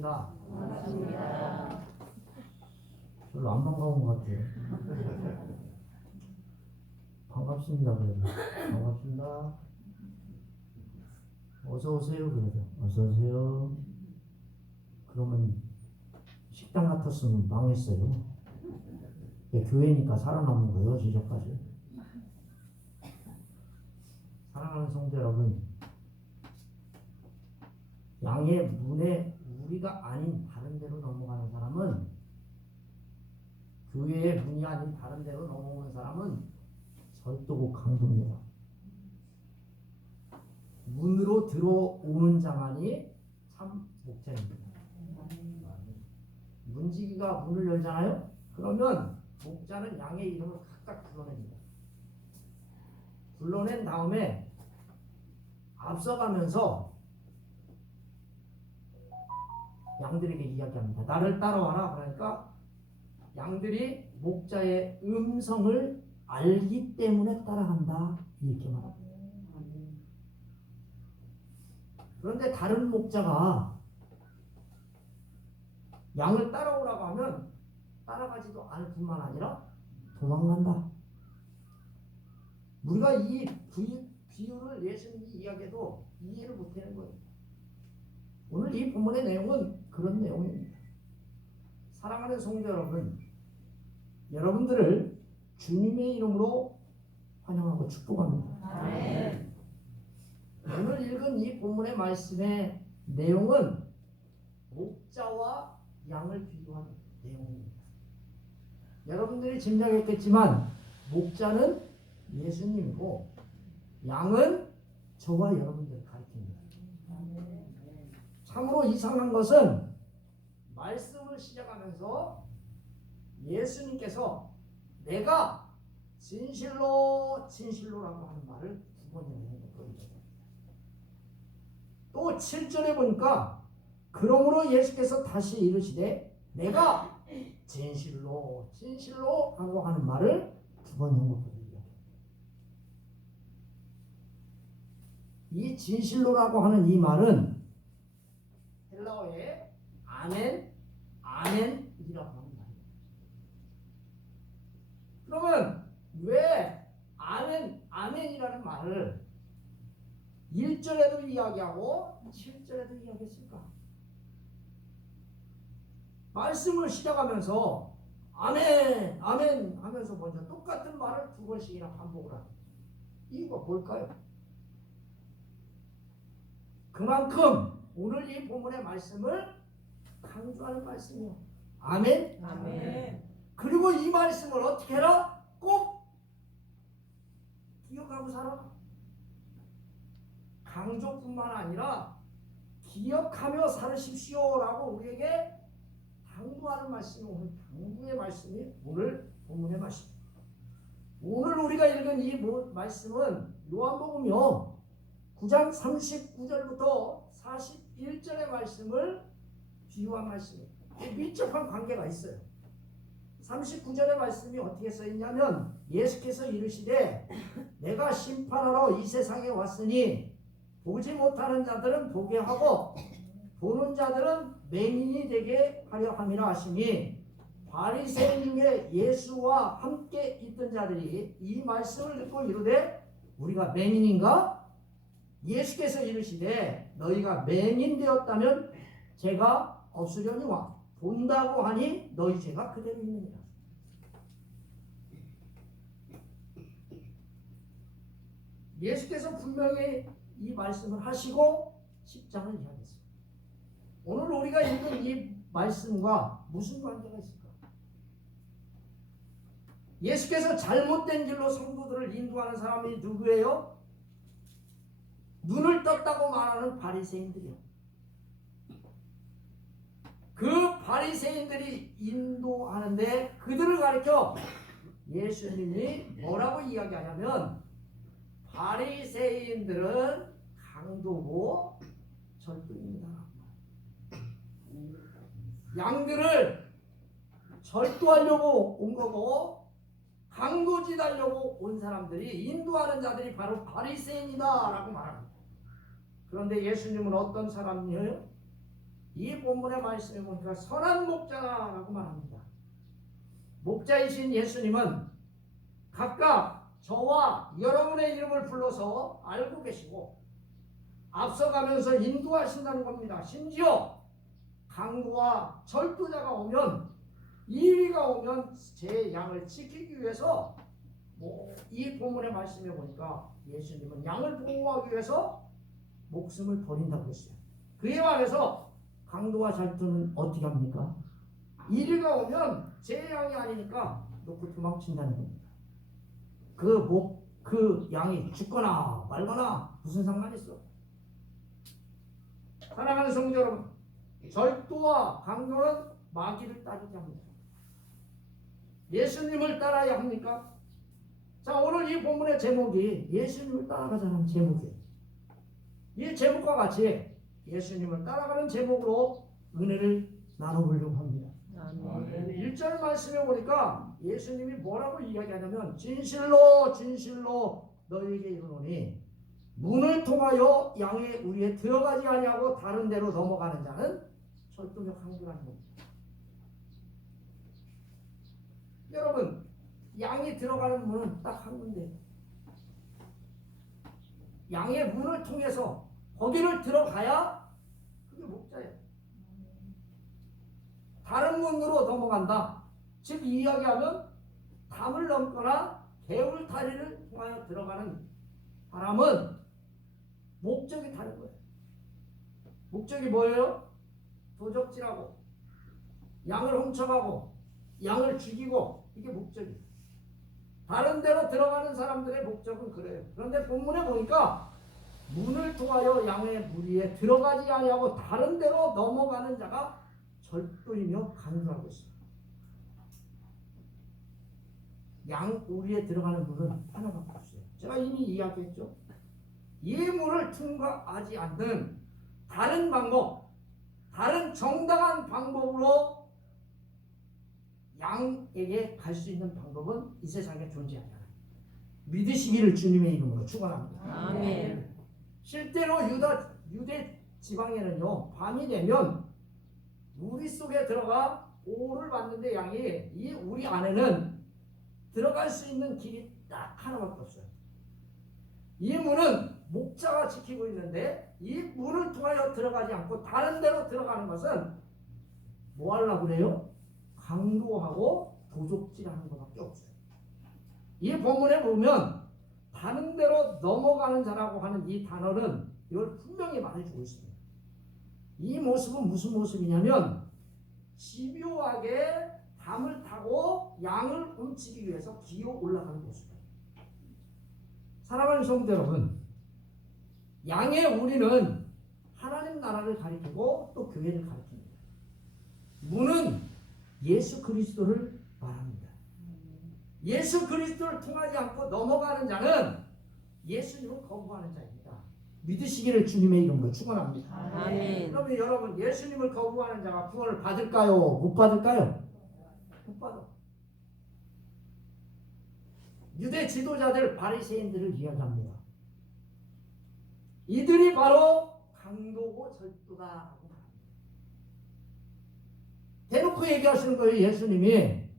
반갑습니다. 반갑습니다. 별로 안 반가운 것 같아요. 반갑습니다, 그래도. 반갑습니다. 어서 오세요, 그래도. 어서 오세요. 그러면 식당 같았으면 망했어요. 네, 교회니까 살아남은 거예요, 지저까지. 사랑하는 성도 여러분, 양의 문에 우리가 아닌 다른 데로 넘어가는 사람은 교회의 문이 아닌 다른 데로 넘어오는 사람은 절도고 강도입니다. 문으로 들어오는 자만이 참 목자입니다. 문지기가 문을 열잖아요. 그러면 목자는 양의 이름을 각각 불러냅니다. 불러낸 다음에 앞서가면서 양들에게 이야기합니다. 나를 따라와라. 그러니까 양들이 목자의 음성을 알기 때문에 따라간다. 이렇게 말합니다. 그런데 다른 목자가 양을 따라오라고 하면 따라가지도 않을 뿐만 아니라 도망간다. 우리가 이 비- 비유를 예수님이 이야기해도 이해를 못하는 거예요. 오늘 이 본문의 내용은 그런 내용입니다. 사랑하는 성도 여러분, 여러분들을 주님의 이름으로 환영하고 축복합니다. 아멘. 오늘 읽은 이 본문의 말씀의 내용은 목자와 양을 비교한 내용입니다. 여러분들이 짐작했겠지만 목자는 예수님이고 양은 저와 여러분들을 가리킵니다. 참으로 이상한 것은 말씀을 시작하면서 예수님께서 내가 진실로 진실로라고 하는 말을 두 번이나 했거든요. 또 7절에 보니까 그러므로 예수께서 다시 이르시되 내가 진실로 진실로 라고 하는 말을 두 번 연속으로 이 진실로라고 하는 이 말은 헬라어의 아멘, 아멘이라고 하는 말이에요. 그러면 왜 아멘, 아멘이라는 말을 1절에도 이야기하고 7절에도 이야기했을까? 말씀을 시작하면서 아멘, 아멘 하면서 먼저 똑같은 말을 두 번씩이나 반복을 합니다. 이유가 뭘까요? 그만큼 오늘 이 본문의 말씀을 강조하는 말씀이요. 아멘. 아멘. 그리고 이 말씀을 어떻게 해라? 꼭 기억하고 살아. 강조뿐만 아니라 기억하며 살으십시오라고 우리에게 당부하는 말씀이 오늘 당부의 말씀이 오늘 본문의 말씀. 오늘 우리가 읽은 이 모- 말씀은 요한복음요 9장 39절부터 41절의 말씀을 비유한 말씀이에요. 밀접한 관계가 있어요. 39절의 말씀이 어떻게 써 있냐면 예수께서 이르시되 내가 심판하러 이 세상에 왔으니 보지 못하는 자들은 보게 하고 보는 자들은 맹인이 되게 하려 함이라 하시니 바리새인 중에 예수와 함께 있던 자들이 이 말씀을 듣고 이르되 우리가 맹인인가? 예수께서 이르시되 너희가 맹인 되었다면 죄가 없으려니와 본다고 하니 너희 죄가 그대로 있느니라. 예수께서 분명히 이 말씀을 하시고 십장을 이야기했습니다. 오늘 우리가 읽은 이 말씀과 무슨 관계가 있을까? 예수께서 잘못된 길로 성도들을 인도하는 사람이 누구예요? 눈을 떴다고 말하는 바리새인들이요. 그 바리새인들이 인도하는데 그들을 가리켜 예수님이 뭐라고 이야기하냐면 바리새인들은 강도고 절도입니다. 양들을 절도하려고 온 거고 강도짓 하려고 온 사람들이 인도하는 자들이 바로 바리새인이다라고 말합니다. 그런데 예수님은 어떤 사람이에요? 이 본문의 말씀에 보니까 선한 목자라고 말합니다. 목자이신 예수님은 각각 저와 여러분의 이름을 불러서 알고 계시고 앞서가면서 인도하신다는 겁니다. 심지어 강도와 절도자가 오면 이위가 오면 제 양을 지키기 위해서 뭐 이 본문의 말씀에 보니까 예수님은 양을 보호하기 위해서 목숨을 버린다고 했어요. 그에 반해서 강도와 절도는 어떻게 합니까? 이리가 오면 제 양이 아니니까 놓고 도망친다는 겁니다. 그 목, 그 양이 죽거나 말거나 무슨 상관 있어? 사랑하는 성도 여러분, 절도와 강도는 마귀를 따르게 합니다. 예수님을 따라야 합니까? 자, 오늘 이 본문의 제목이 예수님을 따라가자는 제목이에요. 이 제목과 같이 예수님을 따라가는 제목으로 은혜를 나눠보려고 합니다. 아멘. 1절 말씀에 보니까 예수님이 뭐라고 이야기하냐면 진실로 진실로 너희에게 이르노니 문을 통하여 양의 우리에 들어가지 아니하고 다른 데로 넘어가는 자는 절도며 강도라는 겁니다. 여러분 양이 들어가는 문은 딱 한 군데 양의 문을 통해서 거기를 들어가야 그게 목자예요. 다른 문으로 넘어간다. 즉 이야기하면 담을 넘거나 개울 다리를 통하여 들어가는 사람은 목적이 다른 거예요. 목적이 뭐예요? 도적질하고 양을 훔쳐가고 양을 죽이고 이게 목적이에요. 다른 데로 들어가는 사람들의 목적은 그래요. 그런데 본문에 보니까 문을 통하여 양의 무리에 들어가지 아니하고 다른 데로 넘어가는 자가 절도이며 강조하고 있습니다. 양 우리에 들어가는 문은 하나밖에 없어요. 제가 이미 이야기했죠. 이 문을 통과하지 않는 다른 방법, 다른 정당한 방법으로 양에게 갈 수 있는 방법은 이 세상에 존재하지 않아요. 믿으시기를 주님의 이름으로 축원합니다. 아멘. 실제로 유다 유대 지방에는요 밤이 되면 우리 속에 들어가 오를 봤는데 양이 이 우리 안에는 들어갈 수 있는 길이 딱 하나밖에 없어요. 이 문은 목자가 지키고 있는데 이 문을 통하여 들어가지 않고 다른 데로 들어가는 것은 뭐 하려고 그래요? 강도하고 도적질하는 것밖에 없어요. 이 본문에 보면 다른 데로 넘어가는 자라고 하는 이 단어는 이걸 분명히 말해주고 있습니다. 이 모습은 무슨 모습이냐면 집요하게 담을 타고 양을 훔치기 위해서 기어 올라가는 모습이에요. 사랑하는 성도 여러분, 양의 우리는 하나님 나라를 가리키고 또 교회를 가리킵니다. 문은 예수 그리스도를. 예수 그리스도를 통하지 않고 넘어가는 자는 예수님을 거부하는 자입니다. 믿으시기를 주님의 이름으로 축원합니다. 그러면 여러분 예수님을 거부하는 자가 구원을 받을까요? 못 받을까요? 못 받아. 유대 지도자들 바리새인들을 이야기합니다. 이들이 바로 강도고 말합니다. 대놓고 얘기하시는 거예요, 예수님이.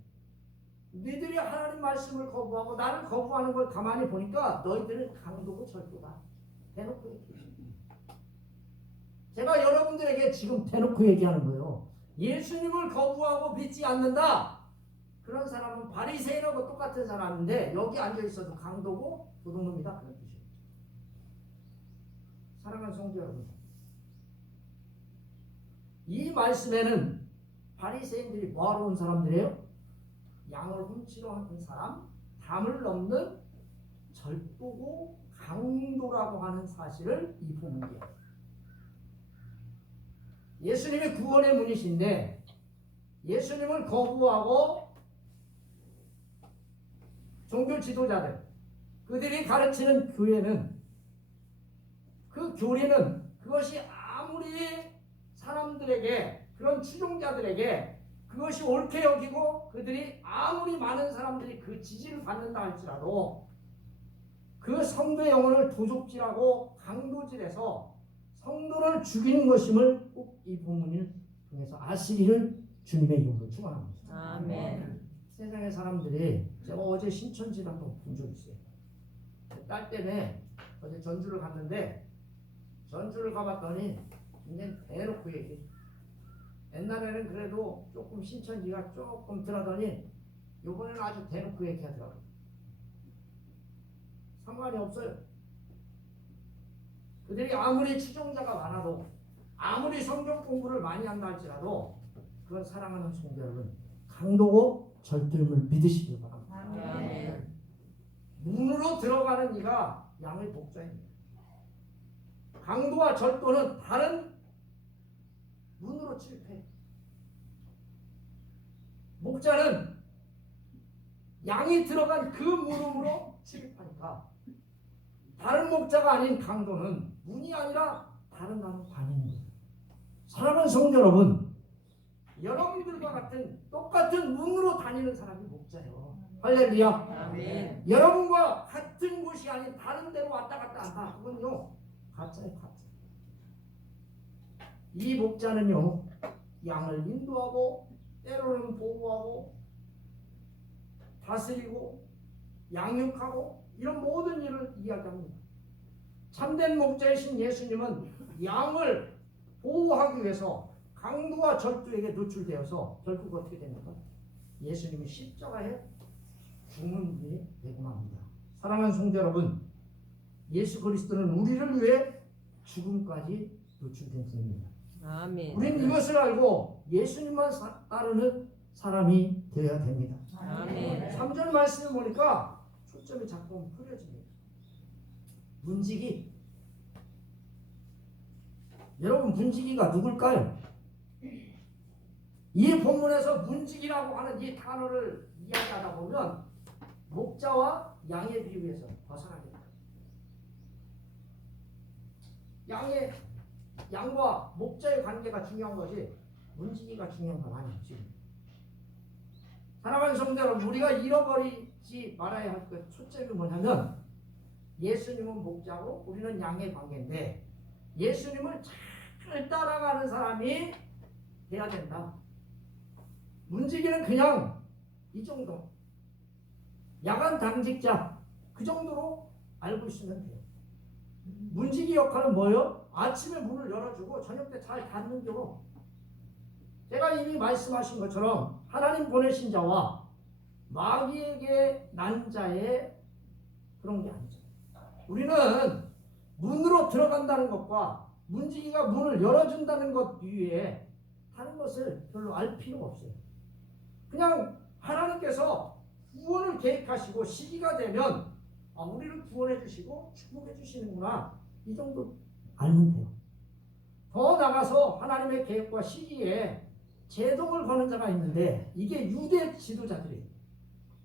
너희들이 하나님 말씀을 거부하고 나를 거부하는 걸 가만히 보니까 너희들은 강도고 절도다. 대놓고 얘기해. 제가 여러분들에게 지금 대놓고 얘기하는 거예요. 예수님을 거부하고 믿지 않는다. 그런 사람은 바리새인하고 똑같은 사람인데 여기 앉아 있어도 강도고 도둑놈이다 그런 뜻이에요. 사랑하는 성도 여러분, 이 말씀에는 바리새인들이 뭐하러 온 사람들이에요? 양을 훔치러 하는 사람, 담을 넘는 절도고 강도라고 하는 사실을 이 본문에 예수님이 구원의 문이신데 예수님을 거부하고 종교 지도자들 그들이 가르치는 교회는 그 교리는 그것이 아무리 사람들에게 그런 추종자들에게 그것이 옳게 여기고 그들이 아무리 많은 사람들이 그 지지를 받는다 할지라도 그 성도의 영혼을 도둑질하고 강도질해서 성도를 죽이는 것임을 꼭 이 본문을 통해서 아시기를 주님의 이름으로 축원합니다. 아멘. 세상의 사람들이 제가 어제 신천지를 한번 본 적 있어요. 딸 때문에 어제 전주를 갔는데 전주를 가봤더니 굉장히 대놓고 얘기. 옛날에는 그래도 조금 신천지가 조금 들어더니 요번에는 아주 대놓고 얘기하더라고요. 상관이 없어요. 그들이 아무리 추종자가 많아도 아무리 성경 공부를 많이 한다 할지라도 그건 사랑하는 성도 여러분 강도고 절대음을 믿으시길 바랍니다. 문으로 들어가는 이가 양의 목자입니다. 강도와 절도는 다른 문으로 출입해. 목자는 양이 들어간 그 문으로 출입하니까 다른 목자가 아닌 강도는 문이 아니라 다른 거예요. 사랑하는 성도 여러분, 여러분들과 같은 똑같은 문으로 다니는 사람이 목자예요. 할렐루야. 아멘. 여러분과 같은 곳이 아닌 다른 데로 왔다 갔다 한다. 그건요 가짜예요 가짜. 이 목자는요 양을 인도하고 때로는 보호하고 다스리고 양육하고 이런 모든 일을 이야기합니다. 참된 목자이신 예수님은 양을 보호하기 위해서 강도와 절도에게 노출되어서 결국 어떻게 됩니까? 예수님이 십자가에 죽는 일이 되고 맙니다. 사랑하는 성도 여러분, 예수 그리스도는 우리를 위해 죽음까지 노출된 분입니다. 아멘. 우리는 이것을 알고 예수님만 사- 따르는 사람이 되어야 됩니다. 아멘. 3절 말씀을 보니까 초점이 자꾸 흐려집니다. 문지기. 여러분 문지기가 누굴까요? 이 본문에서 문지기라고 하는 이 단어를 이야기하다 보면 목자와 양의 비유에서 벗어나게 됩니다. 양의 양과 목자의 관계가 중요한 것이 문지기가 중요한 건 아니에요. 지금. 사랑하는 성도 여러분, 우리가 잃어버리지 말아야 할 그 초점이 뭐냐면 예수님은 목자고 우리는 양의 관계인데 예수님을 잘 따라가는 사람이 돼야 된다. 문지기는 그냥 이 정도. 야간 당직자 그 정도로 알고 있으면 돼요. 문지기 역할은 뭐예요? 아침에 문을 열어주고 저녁 때 잘 닫는 경우. 제가 이미 말씀하신 것처럼 하나님 보내신 자와 마귀에게 난 자의 그런 게 아니죠. 우리는 문으로 들어간다는 것과 문지기가 문을 열어준다는 것 위에 다른 것을 별로 알 필요가 없어요. 그냥 하나님께서 구원을 계획하시고 시기가 되면 아, 우리를 구원해 주시고 축복해 주시는구나 이 정도 알면 돼요. 더 나가서 하나님의 계획과 시기에 제동을 거는 자가 있는데 이게 유대 지도자들이에요.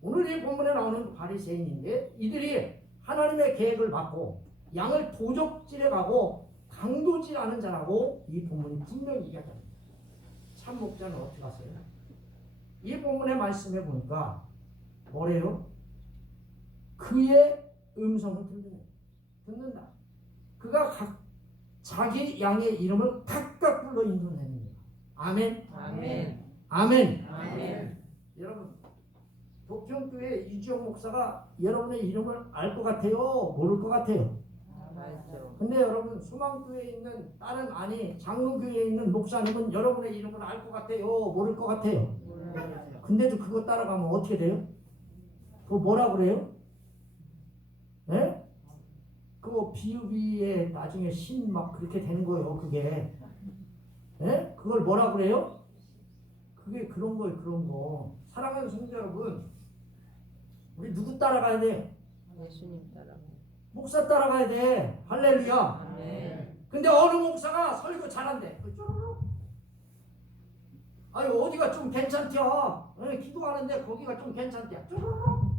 오늘 이 본문에 나오는 바리새인인데 이들이 하나님의 계획을 받고 양을 도적질해 가고 강도질하는 자라고 이 본문이 분명히 이야기합니다. 참 목자는 어떻게 하세요? 이 본문의 말씀에 보니까 뭐래요? 그의 음성을 듣는 듣는다. 그가 각, 자기 양의 이름을 각각 불러 인도냅니다. 아멘. 아멘. 아멘. 아멘. 여러분 도평교회 이주영 목사가 여러분의 이름을 알 것 같아요? 모를 것 같아요? 근데 여러분 소망교회에 있는 다른 아니 장로교회에 있는 목사님은 여러분의 이름을 알 것 같아요? 모를 것 같아요? 근데도 그거 따라가면 어떻게 돼요? 그거 뭐라 그래요? 예? 그거 비유비에 나중에 신 막 그렇게 되는 거예요. 그게 예? 그걸 뭐라 그래요? 그게 그런 거예요. 그런 거. 사랑하는 성도 여러분, 우리 누구 따라가야 돼? 예수님 따라. 목사 따라가야 돼. 할렐루야. 아멘. 근데 어느 목사가 설교 잘한대. 그. 아유 어디가 좀 괜찮대요. 예, 기도하는데 거기가 좀 괜찮대. 쪼르륵.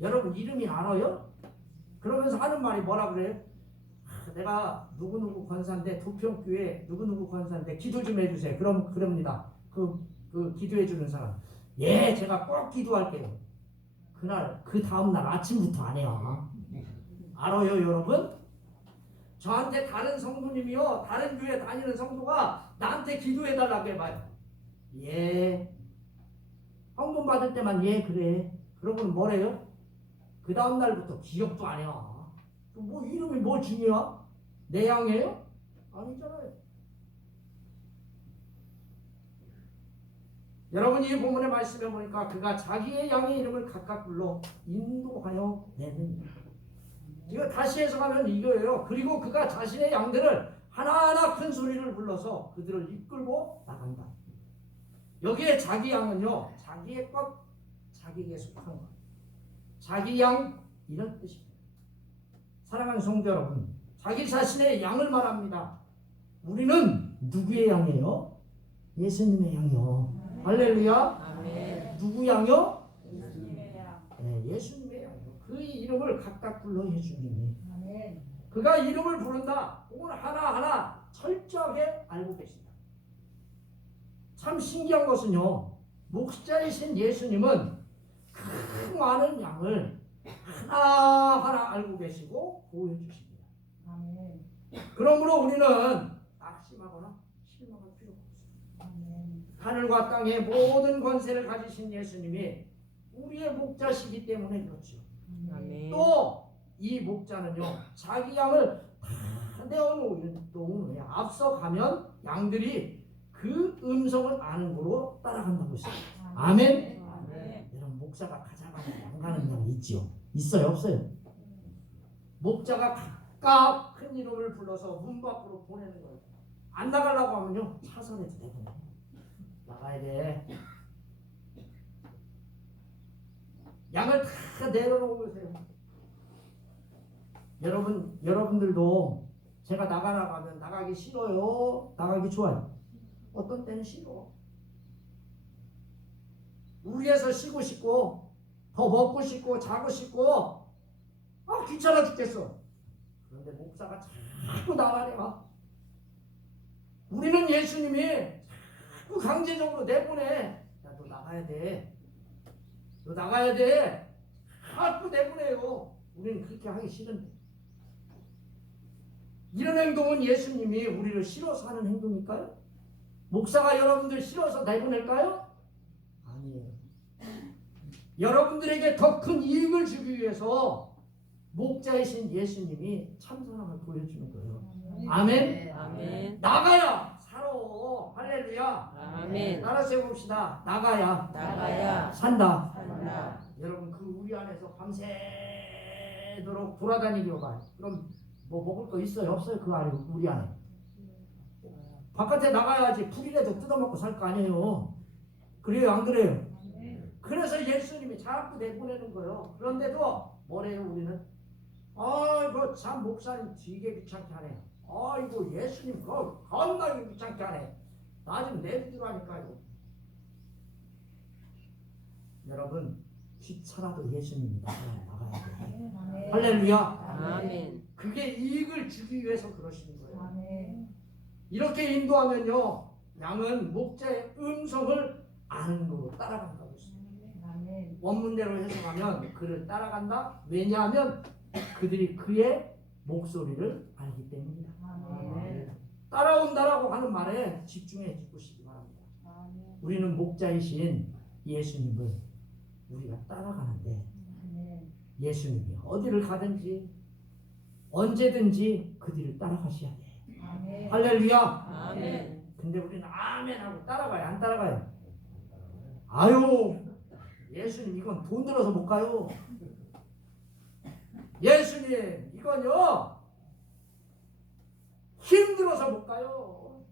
여러분 이름이 알아요? 그러면서 하는 말이 뭐라 그래요? 아, 내가 누구 누구 권사인데 두평교회 누구 누구 권사인데 기도 좀 해주세요. 그럼 그럽니다. 그, 그 기도해 주는 사람. 예, 제가 꼭 기도할게요. 그날 그 다음 날 아침부터 안 해요. 알아요, 여러분? 저한테 다른 성도님이요, 다른 교회 다니는 성도가 나한테 기도해 달라고 해봐요. 예. 헌금 받을 때만 예 그래. 그러고는 뭐래요? 그 다음 날부터 기억도 안 해. 뭐 이름이 뭐 중이야? 내 양이에요? 아니잖아요. 여러분 이 본문의 말씀에 보니까 그가 자기의 양의 이름을 각각 불러 인도하여 내는 이거 다시 해석하면 이거예요. 그리고 그가 자신의 양들을 하나하나 큰 소리를 불러서 그들을 이끌고 나간다. 여기에 자기 양은요, 자기의 것, 자기에게 속한 것, 자기 양 이런 뜻입니다. 사랑하는 성도 여러분, 자기 자신의 양을 말합니다. 우리는 누구의 양이에요? 예수님의 양이요. 할렐루야. 아멘. 누구 양이요? 네, 예수님의 양이요. 그 이름을 각각 불러 예수님이. 그가 이름을 부른다. 그걸 하나하나 철저하게 알고 계신다. 참 신기한 것은요. 목자이신 예수님은 그 많은 양을 하나하나 알고 계시고 보호해 주십니다. 그러므로 우리는 낙심하거나 실망할 필요가 없습니다. 하늘과 땅의 모든 권세를 가지신 예수님이 우리의 목자시기 때문에 그렇죠. 아멘. 또이 목자는요 자기 양을 다 내어놓은 동에 앞서 가면 양들이 그 음성을 아는 거로 따라간다고 했어요. 아멘. 여러분 목자가 가져가는 양 가는 양 있지요? 있어요 없어요? 목자가 각각 큰 이름을 불러서 문 밖으로 보내는 거예요. 안 나가려고 하면요 차선에서 내보내. 나가야 돼. 양을 다 내려놓으세요. 여러분 여러분들도 제가 나가라고 하면 나가기 싫어요. 나가기 좋아요. 어떤 때는 싫어. 우리에서 쉬고 싶고 더 먹고 싶고 자고 싶고 아 귀찮아 죽겠어. 그런데 목사가 자꾸 나가래가. 우리는 예수님이 자꾸 강제적으로 내보내. 야 너 나가야 돼. 너 나가야 돼. 자꾸 내보내요. 우리는 그렇게 하기 싫은데. 이런 행동은 예수님이 우리를 싫어서 하는 행동일까요? 목사가 여러분들 싫어서 내보낼까요? 여러분들에게 더 큰 이익을 주기 위해서 목자이신 예수님이 참 사랑을 보여주는 거예요. 아멘. 아멘. 나가야 살아. 할렐루야. 아멘. 따라서 해봅시다. 나가야 나가야 산다. 산다. 여러분 그 우리 안에서 밤새도록 돌아다니기로 봐요. 그럼 뭐 먹을 거 있어요? 없어요? 그 안에 우리 안에. 바깥에 나가야지 풀이라도 뜯어먹고 살 거 아니에요. 그래요 안 그래요? 그래서 예수님이 자꾸 내보내는 거예요. 그런데도 뭐래요 우리는? 아이고 참 목사님 되게 귀찮게 하네. 아이고 예수님 그거 겁나게 귀찮게 하네. 나 좀 내비두라니까요. 여러분 귀찮아도 예수님이 나가야 나가야 돼. 할렐루야. 아멘. 그게 이익을 주기 위해서 그러시는 거예요. 이렇게 인도하면요 양은 목자의 음성을 아는 거로 따라간다 원문대로 해석하면 그를 따라간다. 왜냐하면 그들이 그의 목소리를 알기 때문이다. 따라온다라고 하는 말에 집중해 주시기 바랍니다. 우리는 목자이신 예수님을 우리가 따라가는데 예수님이 어디를 가든지 언제든지 그들을 따라가셔야 돼. 할렐루야. 아멘. 근데 우리는 아멘 하고 따라가요. 안 따라가요? 아유, 예수님 이건 돈 들어서 못 가요. 예수님 이건요 힘들어서 못 가요.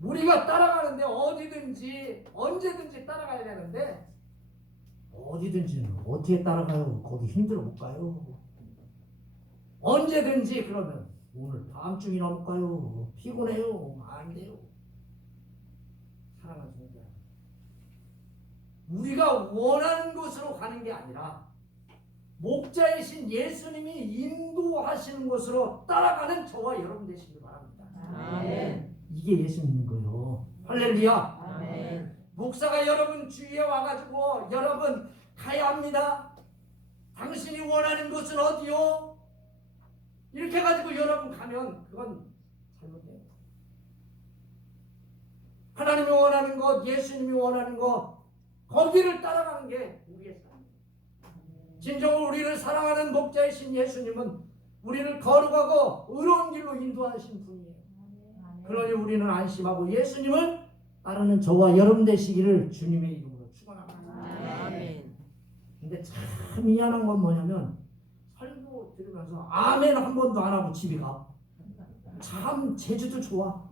우리가 따라가는데 어디든지 언제든지 따라가야 되는데 어디든지는 어떻게 따라가요? 거기 힘들어 못 가요. 언제든지 그러면 오늘 밤중이나 못 가요. 피곤해요. 안 돼요. 사랑하는 여러분. 우리가 원하는 곳으로 가는 게 아니라 목자이신 예수님이 인도하시는 곳으로 따라가는 저와 여러분 되시길 바랍니다. 아멘. 이게 예수님인 거예요. 할렐루야. 아멘. 목사가 여러분 주위에 와가지고 여러분 가야 합니다. 당신이 원하는 곳은 어디요? 이렇게 가지고 여러분 가면 그건 잘못돼요. 하나님이 원하는 것, 예수님이 원하는 것, 거기를 따라가는 게 우리의 삶. 진정으로 우리를 사랑하는 목자이신 예수님은 우리를 거룩하고 의로운 길로 인도하신 분이에요. 그러니 우리는 안심하고 예수님을 따르는 저와 여러분 되시기를 주님의 이름으로 축원합니다. 아멘. 근데 참 미안한 건 뭐냐면 설교 들으면서 아멘 한 번도 안 하고 집에 가. 참 제주도 좋아.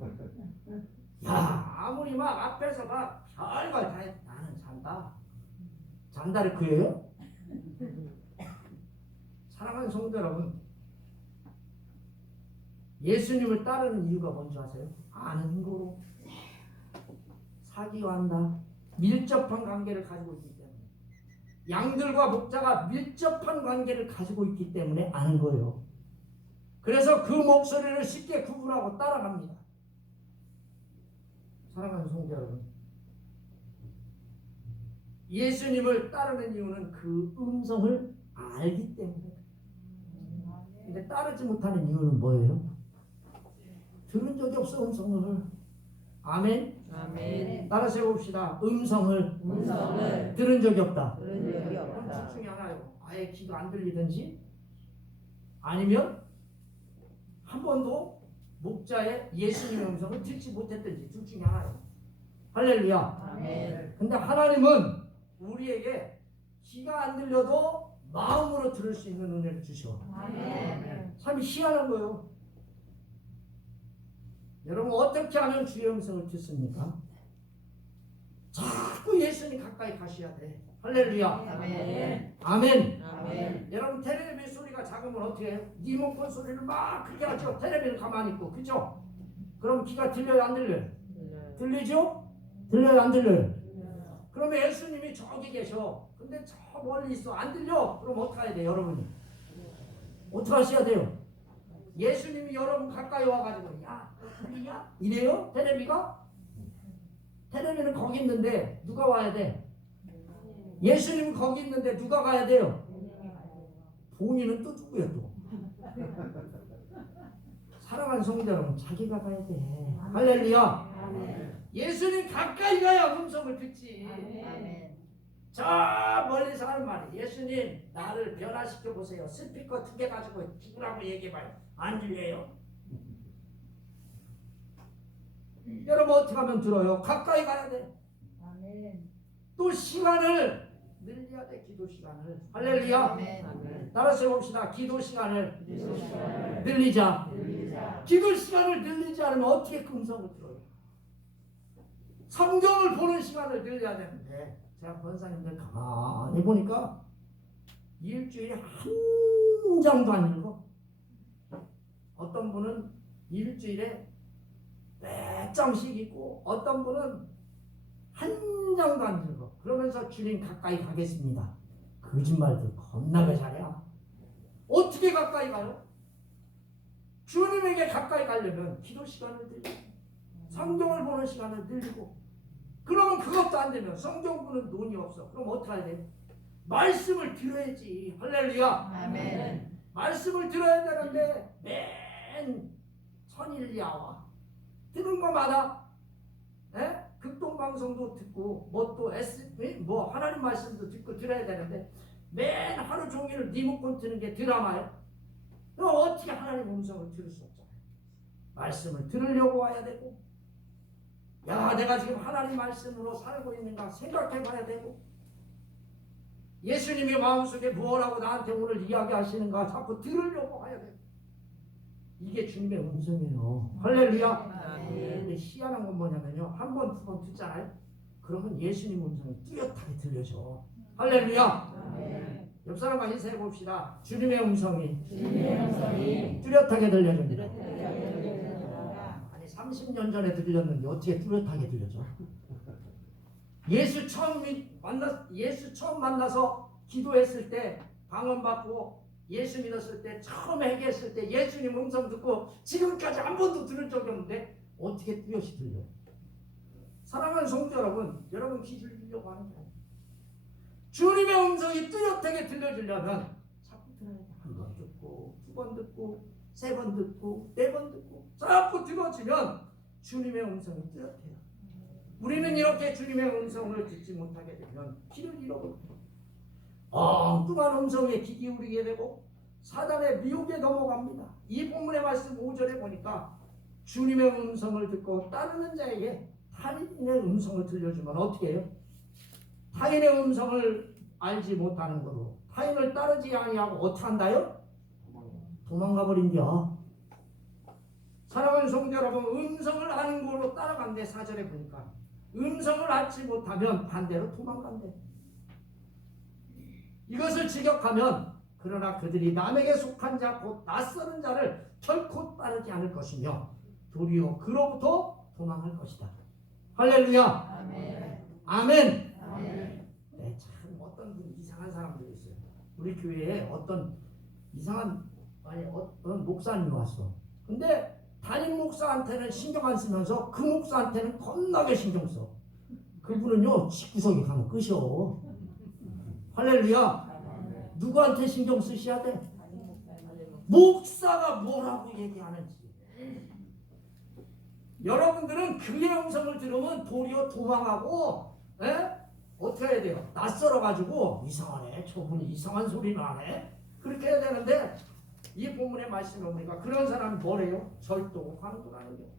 야 아무리 막 앞에서 막 별걸 다 잔다. 잔다를 그예요? 사랑하는 성도 여러분, 예수님을 따르는 이유가 뭔지 아세요? 아는 거로 사기한다. 밀접한 관계를 가지고 있기 때문에. 양들과 목자가 밀접한 관계를 가지고 있기 때문에 아는 거예요. 그래서 그 목소리를 쉽게 구분하고 따라갑니다. 사랑하는 성도 여러분, 예수님을 따르는 이유는 그 음성을 알기 때문에. 근데 따르지 못하는 이유는 뭐예요? 들은 적이 없어 음성을. 아멘. 아멘. 따라서 봅시다. 음성을 음성을 들은 적이 없다. 들은 적이 그럼 없다. 둘 중에 하나요. 아예 귀가 안 들리든지 아니면 한 번도 목자의 예수님의 음성을 듣지 못했든지 둘 중에 하나요. 할렐루야. 아멘. 근데 하나님은 우리에게 귀가 안 들려도 마음으로 들을 수 있는 은혜를 주셔. 아멘. 참 희한한 거예요. 여러분 어떻게 하면 주의 음성을 듣습니까? 자꾸 예수님 가까이 가셔야 돼. 할렐루야. 아멘. 아멘. 아멘. 여러분 텔레비 소리가 작으면 어떻게 해요? 리모컨 소리를 막 크게 하죠. 텔레비는 가만히 있고 그죠? 그럼 귀가 들려요 안 들려요? 들리죠? 들려요 안 들려요? 그러면 예수님이 저기 계셔. 근데 저 멀리 있어. 안 들려. 그럼 어떻게 해야 돼 여러분이? 어떻게 하셔야 돼요? 예수님이 여러분 가까이 와가지고 야 들리냐? 이래요? 텔레비가? 텔레비는 거기 있는데 누가 와야 돼? 예수님은 거기 있는데 누가 가야 돼요? 본인은 또 누구야 또? 사랑하는 성도 여러분 자기가 가야 돼. 할렐루야. 예수님 가까이 가야 음성을 듣지. 아멘. 저 멀리서 하는 말이 예수님 나를 변화시켜 보세요. 스피커 두 개 가지고 죽으라고 얘기해봐요. 안 들려요? 여러분 어떻게 하면 들어요? 가까이 가야 돼. 또 시간을 늘려야 돼. 기도 시간을. 할렐루야. 아멘. 따라서 해봅시다. 기도 시간을 기도 시간을 늘리자. 늘리자. 기도 시간을 늘리지 않으면 어떻게 그 음성을 들어요? 성경을 보는 시간을 늘려야 되는데 제가 권사님들 가만히 보니까 일주일에 한 장도 안 읽어. 어떤 분은 일주일에 몇 장씩 읽고 어떤 분은 한 장도 안 읽어. 그러면서 주님 가까이 가겠습니다. 거짓말들 겁나게 잘해. 어떻게 가까이 가요? 주님에게 가까이 가려면 기도 시간을 늘리고 성경을 보는 시간을 늘리고 그러면 그것도 안 되면 성경 보는 돈이 없어. 그럼 어떻게 해야 돼? 말씀을 들어야지. 할렐루야. 아멘. 말씀을 들어야 되는데 맨 천일야와 듣는 거마다 에? 극동 방송도 듣고 뭐 또 S 뭐 하나님 말씀도 듣고 들어야 되는데 맨 하루 종일 리모컨 트는 게 드라마예요. 그럼 어떻게 하나님 음성을 들을 수 없잖아요. 말씀을 들으려고 와야 되고 야 내가 지금 하나님 말씀으로 살고 있는가 생각해 봐야 되고 예수님이 마음속에 무엇하고 나한테 오늘 이야기하시는가 자꾸 들으려고 와야 돼. 이게 주님의 음성이에요. 할렐루야. 아멘. 근데 희한한 건 뭐냐면요. 한 번, 두 번 듣잖아요. 그러면 예수님 음성이 뚜렷하게 들려져. 할렐루야. 옆 사람과 인사해 봅시다. 주님의 음성이 주님의 음성이 뚜렷하게 들려집니다. 뚜렷하게 들려집니다. 아니 30년 전에 들렸는데 어떻게 뚜렷하게 들려져? 예수 처음 만나 예수 처음 만나서 기도했을 때 방언 받고 예수 믿었을 때 처음 회개했을 때 예수님 음성 듣고 지금까지 한 번도 들은 적이 없는데 어떻게 뚜렷이 들려? 사랑하는 성도 여러분, 여러분 귀 들리려고 하는 거예요. 주님의 음성이 뚜렷하게 들려주려면 자꾸 들어야 돼. 한번 듣고 두 번 듣고 세 번 듣고 네 번 듣고 자꾸 들어지면 주님의 음성이 뚜렷해요. 우리는 이렇게 주님의 음성을 듣지 못하게 되면 길을 잃어버려요. 엉뚱한 음성에 귀 기울이게 되고 사단의 미혹에 넘어갑니다. 이 본문의 말씀 5절에 보니까 주님의 음성을 듣고 따르는 자에게 타인의 음성을 들려주면 어떻게 해요? 타인의 음성을 알지 못하는 거로 타인을 따르지 아니하고 어떻게 한다요? 도망가 버린겨. 사랑하는 성도 여러분, 음성을 아는 거로 따라간대 사절에 보니까 음성을 알지 못하면 반대로 도망간대. 이것을 직역하면 그러나 그들이 남에게 속한 자 곧 낯서는 자를 결코 따르지 않을 것이며 도리어 그로부터 도망할 것이다. 할렐루야. 아멘. 아멘. 아멘. 네, 참 어떤 분 이상한 사람들이 있어요. 우리 교회에 어떤 이상한 아니 어떤 목사님이 왔어. 근데 담임 목사한테는 신경 안 쓰면서 그 목사한테는 겁나게 신경 써. 그분은요 집구석에 가면 끝이요. 할렐루야. 누구한테 신경 쓰셔야 돼? 목사가 뭐라고 얘기하는지. 여러분들은 그의 음성을 들으면 도리어 도망하고, 에? 어떻게 해야 돼요? 낯설어 가지고 이상하네. 저분이 이상한 소리를 하네. 그렇게 해야 되는데 이 본문의 말씀에 보니까 그런 사람이 뭐래요? 절도 강도라는 게.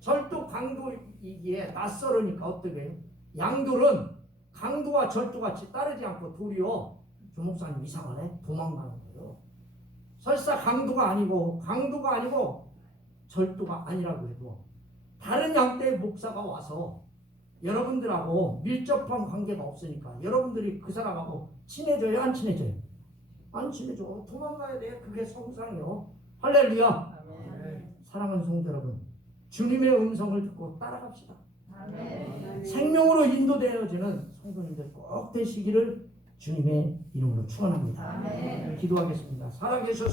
절도 강도이기에 낯설으니까 어떻게 해요? 양들은 강도와 절도 같이 따르지 않고 도리어 조 목사님 이상하네. 도망가는 거예요. 설사 강도가 아니고 강도가 아니고 절도가 아니라고 해도 다른 양떼의 목사가 와서 여러분들하고 밀접한 관계가 없으니까 여러분들이 그 사람하고 친해져요 안 친해져요? 안 친해져 도망가야 돼. 그게 성상이요. 할렐루야. 사랑하는 성도 여러분 주님의 음성을 듣고 따라갑시다. 아멘. 생명으로 인도되어지는 성도님들 꼭 되시기를 주님의 이름으로 축원합니다. 아멘. 기도하겠습니다. 살아계셔서